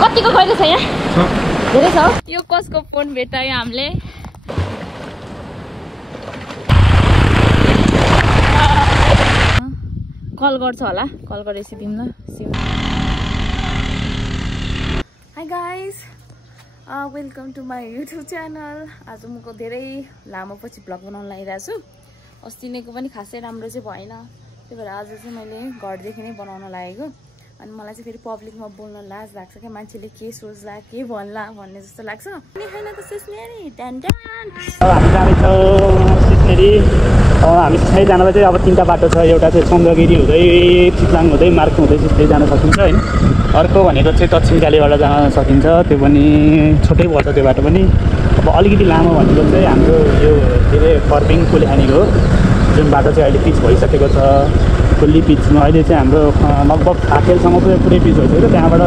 कतिको कहिले छ यहाँ धेरै छ यो कसको फोन भेटायो हामीले कल गर्छ होला कल गरेपछि दिउँला सिम hi guys welcome to my YouTube channel आज म धेरै लामो पछि भ्लग बनाउन लागिरहेको छु अस्ति नैको पनि खासै राम्रो चाहिँ भएन त्यही भएर आज चाहिँ मैले घरदेखि नै बनाउन लागेको अनि मलाई चाहिँ फेरि पब्लिकमा बोल्न लाज लाग्छ क्या मान्छेले के सोच्ला के भन्ला भन्ने जस्तो लाग्छ नि हैन त सिस्नेरी टेन टेन हामी जाँदैछौँ सिस्नेरी हामी सिस्नेरी जानलाई चाहिँ अब 3टा बाटो छ एउटा चाहिँ चन्द्रगिरी हुँदै चितलाङ हुँदै मार्ग हुँदै सिस्नेरी जान सकिन्छ हैन अर्को भनेको चाहिँ दक्षिण कालीबाट जान सकिन्छ त्यो पनि छोटै पर्छ त्यो बाटो पनि अब अलिकति लामो भनेको चाहिँ हाम्रो यो के अरे फर्पिङ कुलेखानीको जुन बाटो चाहिँ अहिले पिच भइसकेको छ फुल्ली पिचमा अहिले चाहिँ हाम्रो लगभग फाकेलसम्म पुरै पिच भइसक्यो त्यहाँबाट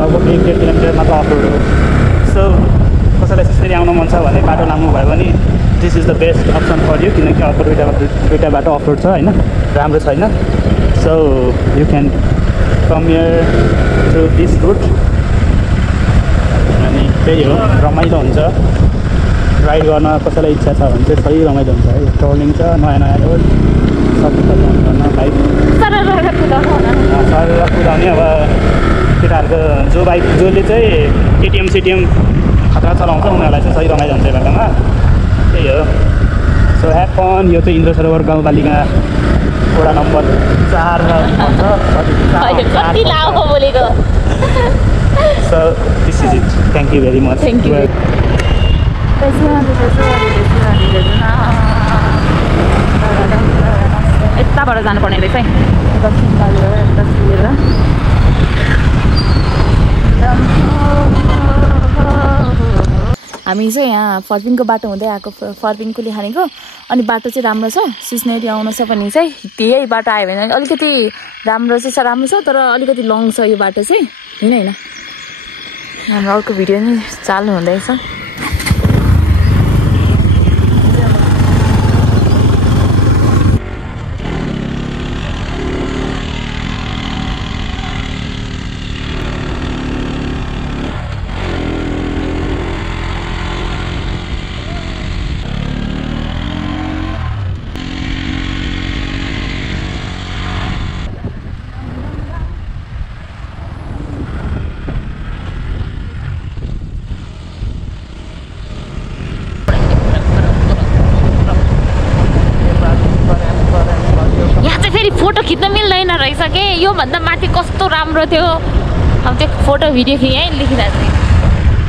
लगभग 1-1.5 किलोमिटर मात्र अफरोड हो सो कसैलाई सिस्नेरी आउनु मन छ भने बाटो लामो भयो भने this is the best option for you किनकि अर्को दुईवटा बाटो अफरोड छ होइन राम्रो छैन so you can come here through this route अनि त्यही हो रमाइलो हुन्छ राइड गर्न कसैलाई इच्छा छ भने चाहिँ सही रमाइलो हुन्छ है ट्रभलिङ छ नयाँ रोड सबै गर्न बाइक सरर कुदाउने अब केटाहरूको जो बाइक जसले चाहिँ केटिएम सिटिएम खतरा चलाउँछ उनीहरूलाई चाहिँ सही रमाइलो हुन्छ बाटोमा त्यही हो सो ह्याभ फन यो चाहिँ इन्द्र सरोवर गाउँपालिका वडा number 4 so this is it thank you very much thank you यताबाट जानुपर्ने रहेछ है दक्षिण कालीबाट यता छिरेर हामी चाहिँ यहाँ फर्पिङको बाटो हुँदै आएको फर्पिङ कुलेखानीको अनि बाटो चाहिँ राम्रो छ सिस्नेरी आउनु छ भने चाहिँ त्यही बाटो आयो भने अलिकति राम्रो छ तर अलिकति लङ छ यो बाटो चाहिँ होइन हाम्रो अर्को भिडियो नि चालु हुँदैछ फोटो खिच्न मिल्दैन रहेछ के यो भन्दा माथि कस्तो राम्रो थियो अब त्यो फोटो भिडियो यहीँ लेखिरहेको थिएँ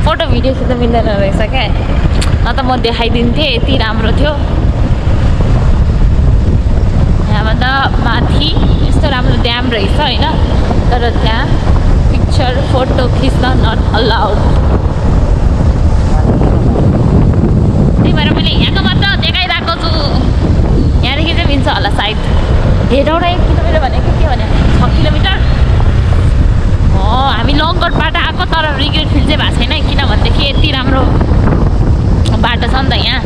फोटो भिडियो खिच्न मिल्दैन रहेछ क्या न त म देखाइदिन्थेँ यति राम्रो थियो यहाँभन्दा माथि यस्तो राम्रो ड्याम रहेछ होइन तर त्यहाँ पिक्चर फोटो खिच्न नट अलाउड त्यही भएर मैले यहाँको मात्र देखाइरहेको छु यहाँदेखि चाहिँ मिल्छ होला सायद हेरौँडा 1 किलोमिटर भनेको के भने 6 किलोमिटर हामी लङ कटबाट आएको तर रिग्रेट फिल चाहिँ भएको छैन किनभनेदेखि यति राम्रो बाटो छ नि त यहाँ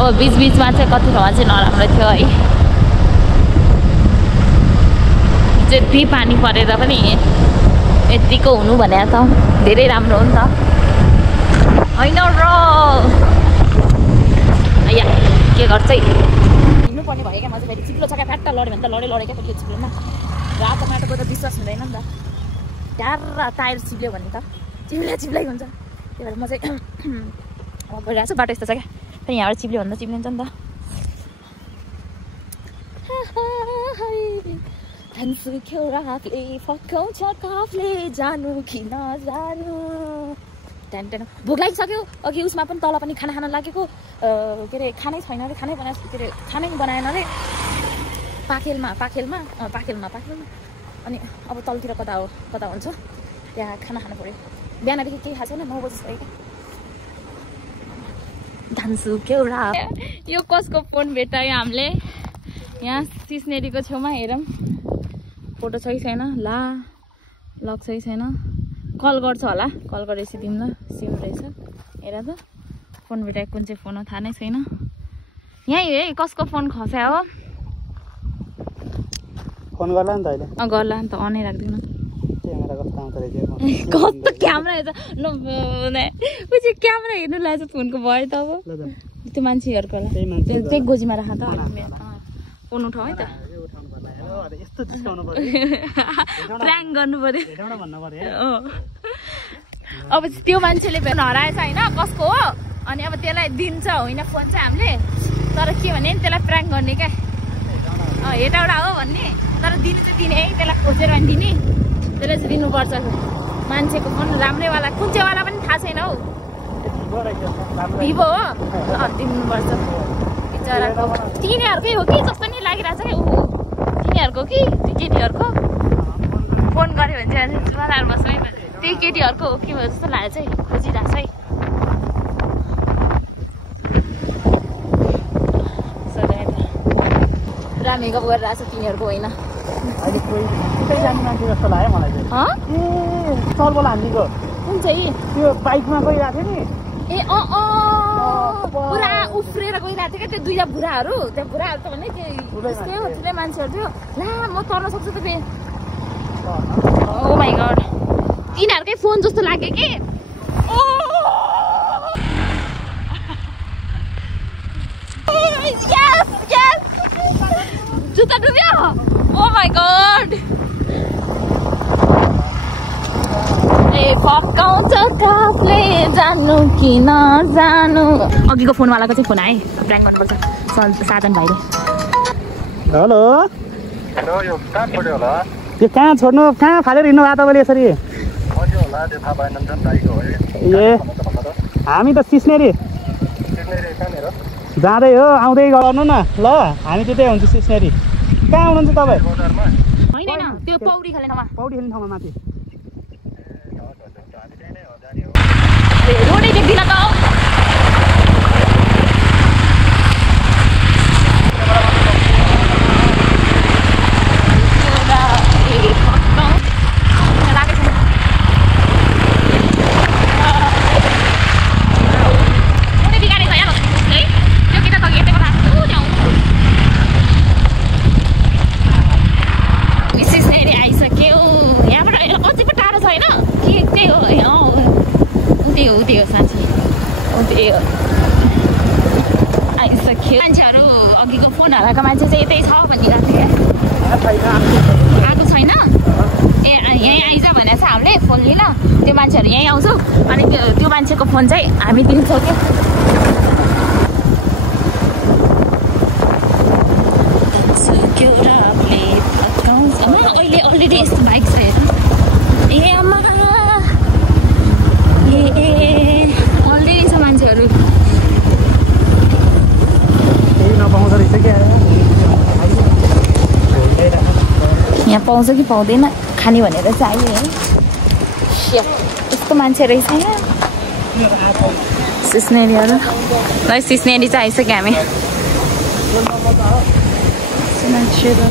अब बिचमा चाहिँ कति ठाउँमा चाहिँ नराम्रो थियो है जति पानी परेर पनि यतिको हुनु भने त धेरै राम्रो हो नि त होइन र के गर्छ पर्ने भयो क्या म चाहिँ फेरि चिप्लो छ क्या फ्याट्टा लड्यो भने त लड्यो क्या त्यो चिप्लोमा रातो माटोको त विश्वास हुँदैन नि त ट्यार टायर चिप्ल्यो भने त चिप्लै हुन्छ त्यही भएर म चाहिँ गइरहेको छु बाटो यस्तो छ क्या फेरि यहाँबाट चिप्ल्यो भने त चिप्लिन्छ नि त सुक्यो रातले फकाउँछ काफले जानु कि नजानु टेन भोक लागिसक्यो अघि उसमा पनि तल पनि खाना खान लागेको के अरे खानै छैन अरे खानै बनाएन अरे पाखेलमा अनि अब तलतिर कता हुन्छ त्यहाँ खाना खानु पऱ्यो बिहानदेखि केही खाएको छैन 9 बजिसक्यो क्या धान सुक्यो र यो कसको फोन भेटायो हामीले यहाँ सिस्नेरीको छेउमा हेरौँ फोटो छ कि छैन ला लक छ कि छैन कल गर्छ होला कल गरेपछि दिउँला सिम रहेछ हेर त फोन भेटाएको कुन चाहिँ फोन हो थाहा नै छैन यहीँ है कसको फोन खस्या हो फोन गर्ला नि त अहिले गर्ला नि त अनै राख्दिनु क्यामेरा कस्तो आउँछ रहेछ कस्तो क्यामेरा हेर्छ पछि क्यामेरा हेर्नु लाग्छ फोनको भयो त अब त्यो मान्छेहरूको होला त्यही गोजीमा राख त फोन उठाऊ है त यस्तो जिस्काउनु पर्यो प्राङ्क गर्नु पर्यो भन्नु पर्यो अब त्यो मान्छेले हराएछ होइन कसको हो अनि अब त्यसलाई दिन्छ होइन फोन चाहिँ हामीले तर के भने त्यसलाई प्राङ्क गर्ने क्या हेटौडा हो भन्ने तर दिनु चाहिँ दिने है त्यसलाई खोजेर अनि दिने त्यसलाई चाहिँ दिनुपर्छ मान्छेको फोन राम्रैवाला कुन चाहिँवाला पनि थाहा छैन हौ भिभो हो दिनुपर्छ बिचराको तिनीहरूकै हो कि जस्तो नि लागिरहेछ क्या ऊ तिनीहरूको कि त्यो केटीहरूको फोन गऱ्यो भने चाहिँ जुवालाहरू बस्नै त्यही केटीहरूको हो कि जस्तो लाग्यो चाहिँ खोजिरहेछ है पुरा मेकअप गरिरहेछ तिनीहरूको होइन मान्छे जस्तो लाग्यो मलाई चलबोला हामीको कुन चाहिँ त्यो बाइकमा गइरहेको थियो नि ए पुरा उफ्रेर गइरहेको थियो क्या त्यो दुईवटा बुढाहरू त्यो बुढाहरू त भने त्यस्तै हो त्यस्तै मान्छेहरू थियो ला म तर्न सक्छु त बे ओ माइ गड तिनीहरूकै फोन जस्तो लाग्यो कि जुत्ता डुब्यो ओ माइ गड फकाउँछ काफले जानु कि नजानु अघिको फोनवालाको चाहिँ फोन आए प्र्याङ्क गर्नुपर्छ साधन भाइले हेलो यो कहाँ छोड्नु कहाँ फालेर हिँड्नु भयो तपाईँले यसरी ए हामी त सिस्नेरी जाँदै हो आउँदै गर्नु न ल हामी त्यतै हुन्छु सिस्नेरी कहाँ हुनुहुन्छ तपाईँ होइन त्यो पौडी खेल्ने ठाउँमा माथि रोडै देख्दिन त आइसक्यो मान्छेहरू अघिको फोन हराएको मान्छे चाहिँ यतै छ भनिरहेको थियो क्या आएको छैन ए यहीँ आइज भनेको छ हामीले फोन लिन त्यो मान्छेहरू यहीँ आउँछ अनि त्यो मान्छेको फोन चाहिँ हामी दिन्छौँ क्या अहिले अलरेडी यस्तो बाइक छ हेर ए आमा ए अलरेडी छ मान्छेहरू यहाँ पाउँछ कि पाउँदैन खाने भनेर चाहिँ है यस्तो मान्छे रहेछ यहाँ सिस्नेरीहरू ल सिस्नेरी चाहिँ आइसक्यो हामी मान्छेहरू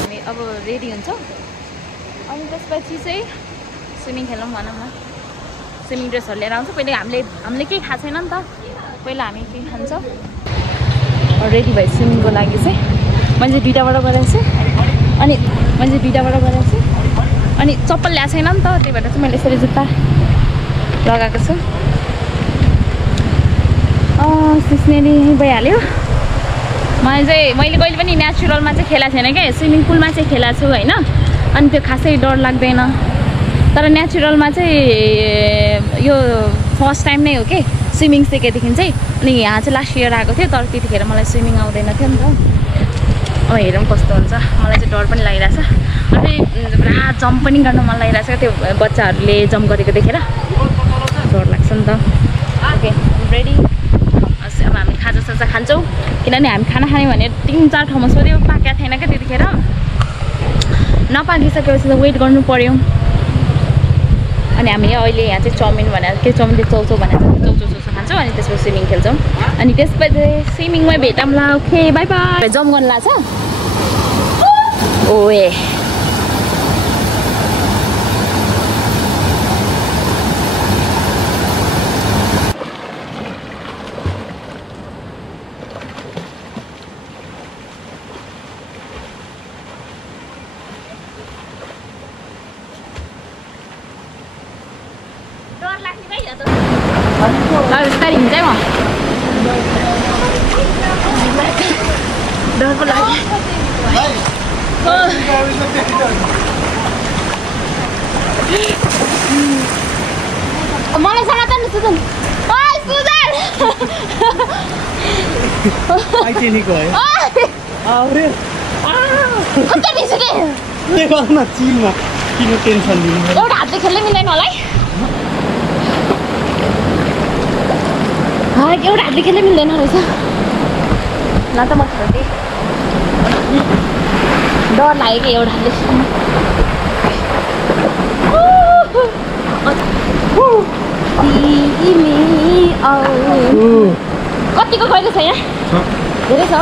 हामी अब रेडी हुन्छौँ अनि त्यसपछि चाहिँ स्विमिङ खेल्नु भनौँ न स्विमिङ ड्रेसहरू लिएर आउँछ पहिले हामीले केही थाहा छैन नि त पहिला हामी केही खान्छौँ रेडी भयो स्विमिङको लागि चाहिँ मैले दुइटाबाट गराएको छु अनि अनि चप्पल ल्याएको छैन नि त त्यही भएर चाहिँ मैले यसरी जुत्ता लगाएको छु सिस्नेरी भइहाल्यो मैले कहिले पनि नेचुरलमा चाहिँ खेलाएको छैन क्या स्विमिङ पुलमा चाहिँ खेलाएको छु होइन अनि त्यो खासै डर लाग्दैन तर नेचुरलमा चाहिँ यो फर्स्ट टाइम नै हो कि स्विमिङ सिकेदेखि चाहिँ अनि यहाँ चाहिँ लास्ट इयर आएको थियो तर त्यतिखेर मलाई स्विमिङ आउँदैन थियो नि त अब हेरौँ कस्तो हुन्छ मलाई चाहिँ डर पनि लागिरहेछ अनि पुरा जम्प पनि गर्न मन लागिरहेछ त्यो बच्चाहरूले जम्प गरेको देखेर डर लाग्छ नि त ओके रेडी अब हामी खाजासाजा खान्छौँ किनभने हामी खाना खाने भने 3-4 ठाउँमा सोध्यो पाकेको थिएन क्या त्यतिखेर नपाकिसकेपछि त वेट गर्नु पर्यो अनि हामी अहिले यहाँ चाहिँ चाउमिन भनेर के चाउमिन चौचौ भनेर चौचौ खान्छौँ अनि त्यसपछि स्विमिङ खेल्छौँ अनि त्यसपछि स्विमिङमै भेटौँला ओके बाई बाई जम्प गर्नु लाग्छ ओए बिस्तारै हिँड्दै म डरको लाग्यो मलाई समाचार सुजन सुजन आइटेनीको है आउरे कति बिसुके देखो न चिलमा किन टेन्सन लिनु एउटा हातले खेल्नै मिल्दैन होला है एउटा हातले खेल्नै मिल्दैन रहेछ ल त म छोड्दै डर लाग्यो कि एउटा हातले कतिको गहिरो छ यहाँ धेरै छ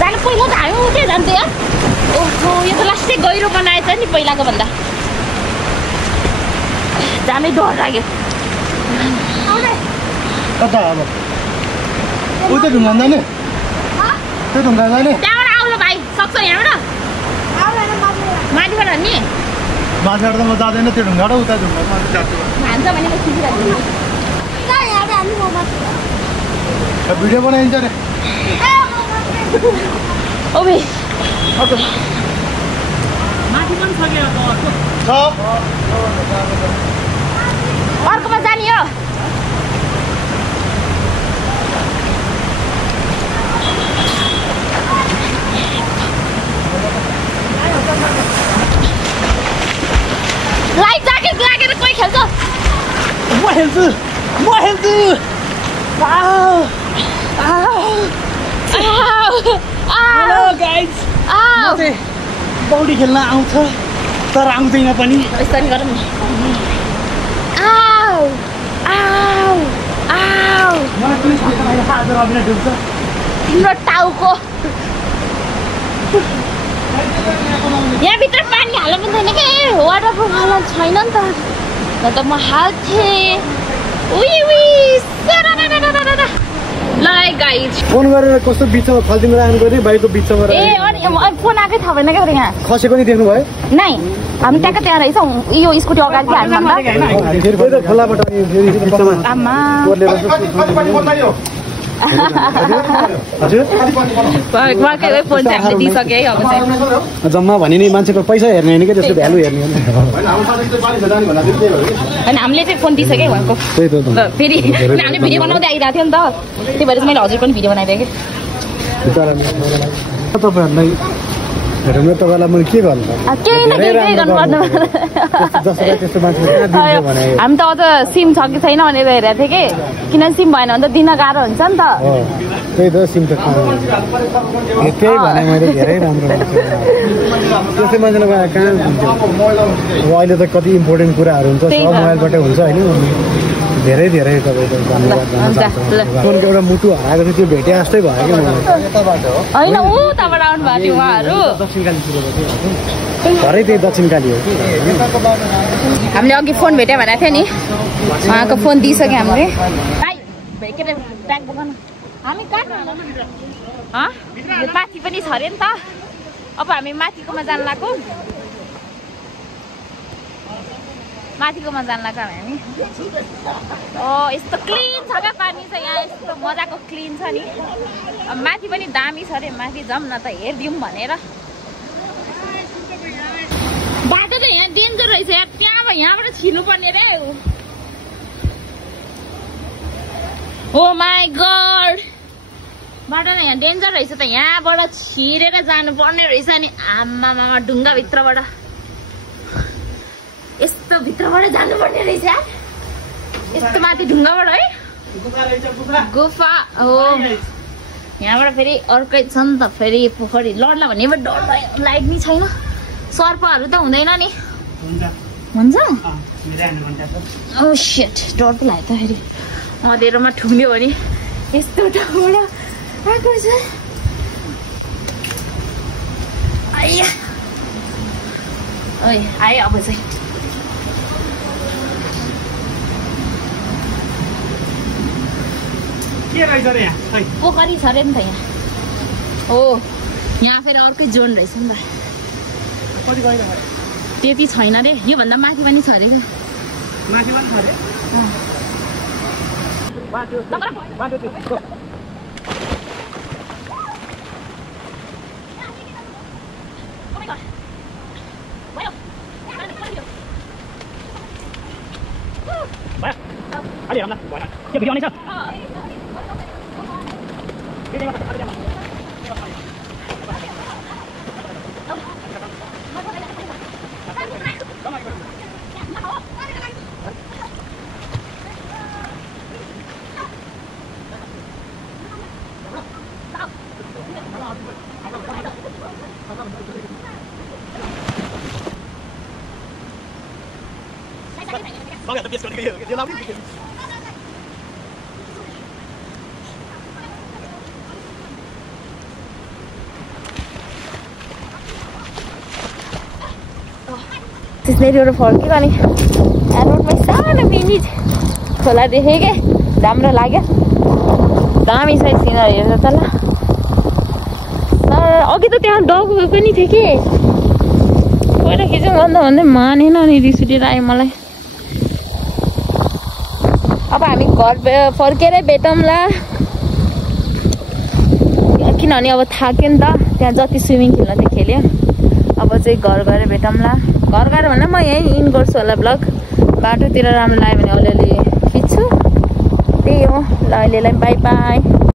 जानु पहिला त हामी उठे जान्थ्यो यार ओहो यो त लास्टै गहिरो बनाएछ नि पहिलाको भन्दा जानै डर लाग्यो कता अब उतै ढुङ्गा जाने त्यो ढुङ्गा जाने त्यहाँबाट आउनु भाइ सक्छ यहाँबाट माथिबाट नि माथिबाट त म जाँदैन त्यो ढुङ्गा र उता ढुङ्गा हान्छ भने म खिचिरहेको भिडियो बनाइन्छ रे ओबे माथि पनि सक्यो छ अर्कोमा जाने हो लाइट ज्याकेट लागेर कोही खेल्छ म हेल्छु हेलो गाइज पौडी खेल्न आउँछ तर आउँदैन पनि यस्तो नि गरौँ नि मलाई पुलिस आज रबिना डुब्छ तिम्रो टाउको यहाँभित्र पानी हाल्नु पनि छैन कि वाटरप्रुफ हाल्नु छैन नि त म हाल्थेँ ल गाइज फोन गरेर कस्तो बिचमा फाल्टिँदै आउनु गरे बाइकको बिचमा ए अनि फोन आएकै थाहा भएन क्या यहाँ खसेको नि देख्नु भयो नै हामी ट्याक्क त्यहाँ रहेछौँ यो स्कुटी अगाडि फेरि खोलाबाट आमा उहाँकै फोन चाहिँ हामीले दिइसक्यो है अब चाहिँ जम्मा भने नि मान्छेको पैसा हेर्ने होइन कि त्यसको भ्यालु हेर्ने होइन हामीले चाहिँ फोन दिइसक्यो उहाँको फेरि हामीले भिडियो बनाउँदै आइरहेको थियो नि त त्यही भएर चाहिँ मैले हजुरको पनि भिडियो बनाइदिएँ कि तपाईँहरूलाई हेर्नु तपाईँलाई मैले के गर्नु हामी त अझ सिम छ कि छैन भनेर हेरेको थिएँ कि किनभने सिम भएन भने त दिन गाह्रो हुन्छ नि त त्यही त सिम त त्यही भने मैले धेरै राम्रो त्यस्तै मान्छेलाई कहाँ अब अहिले त कति इम्पोर्टेन्ट कुराहरू हुन्छ सब मोबाइलबाटै हुन्छ होइन धेरै धेरै तपाईँको फोनको एउटा मुटु हराएको थियो त्यो भेटे जस्तै भयो क्या होइन उताबाट आउनु भएको थियो उहाँहरू घरै त्यही दक्षिणकाली हो हामीले अघि फोन भेट्यो भनेको थियो नि उहाँको फोन दिइसक्यो हामीले हामी कहाँ माथि पनि छ अरे नि त अब हामी माथिकोमा जानु लाग्यो माथिकोमा जानु लाग्यो हामी यस्तो क्लिन छ क्या पानी छ यहाँ यस्तो मजाको क्लिन छ नि अब माथि पनि दामी छ अरे माथि जाउँ न त हेरिदिउँ भनेर बाटो त यहाँ डेन्जर रहेछ यार यहाँबाट छिर्नुपर्ने रे ओ माई गड बाटो त यहाँ डेन्जर रहेछ त यहाँबाट छिरेर जानुपर्ने रहेछ नि आमामा ढुङ्गाभित्रबाट यस्तो भित्रबाट जानुपर्ने रहेछ यार यस्तो माथि ढुङ्गाबाट है गुफा हो यहाँबाट फेरि अर्कै छ नि त फेरि पोखरी लड्ला भने डर लाइट नि छैन सर्पहरू त हुँदैन नि हुन्छ ओ शिट डर पो लाग्यो त फेरि अँधेरोमा ठुङ्ग्यो भने यस्तो ठाउँबाट आएको छ आइया ओइ आयो अब चाहिँ पोखरी छ अरे नि त यहाँ हो यहाँ फेरि अर्कै जोन रहेछ नि त त्यति छैन रे, योभन्दा माथि पनि छ अरे। माथि पनि छ रे। अलि हेरौँ न भएन के भिडियो आउने छ त्यसरी फर्क्यो अनि रोडमा सानो मिनी खोला देखेँ क्या, राम्रो लाग्यो। दामी छ सिनरी हेर्छ त ल। अघि त त्यहाँ डग पनि थियो कि, पहिला खिचौँ भन्दा भन्दै मानेन अनि रिस उठेर आयो मलाई। अब हामी घर फर्केरै भेटौँला, किनभने अब थाक्यो नि त, त्यहाँ जति स्विमिङ खेल्न चाहिँ खेल्यो। अब चाहिँ घर गएर भेटौँला। घर गएर भन्दा म यहीँ इन गर्छु होला ब्लग। बाटोतिर राम्रो लाग्यो भने अलिअलि खिच्छु, त्यही हो। ल अहिलेलाई बाई बाई।